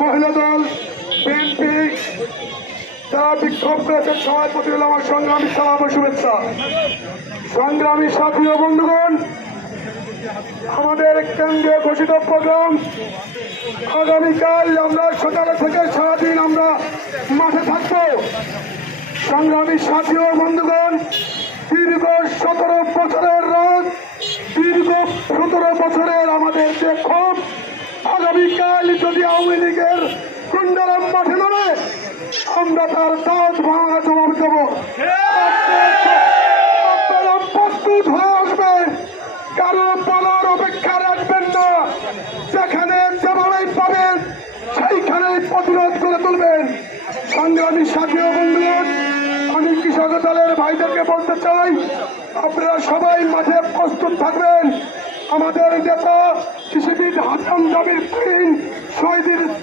মহিলা দল বিএনপি যারা বিক্ষোভ করেছেন সবাই প্রতি হল আমার সংগ্রামী সালাম ও শুভেচ্ছা। সংগ্রামী সাথী ও বন্ধুগণ, আমাদের কেন্দ্রীয় ঘোষিত প্রোগ্রাম আগামীকাল আমরা সকাল থেকে সারাদিন আমরা মাঠে থাকবো। সংগ্রামী সাথী ও বন্ধুগণ, দীর্ঘ 17 বছরের রাত, দীর্ঘ 17 বছরের আমাদের যে ক্ষোভ, আগামীকাল যদি আওয়ামী লীগের গুন্ডারা মাঠে নামে আমরা তার দাঁত ভাঙা জবাব দেব। আপনারা প্রস্তুত হয়ে আসবেন, কারো বলার অপেক্ষা রাখবেন না। যেখানে যেভাবেই পাবেন সেইখানেই প্রতিরোধ করে তুলবেন। সংগ্রামী সাথী ও বন্ধুগণ, আমি কৃষক দলের ভাইদেরকে বলতে চাই, আপনারা সবাই মাঠে প্রস্তুত থাকবেন। আমাদের নেতা কৃষিবিদ হাসান জাবির শহীদ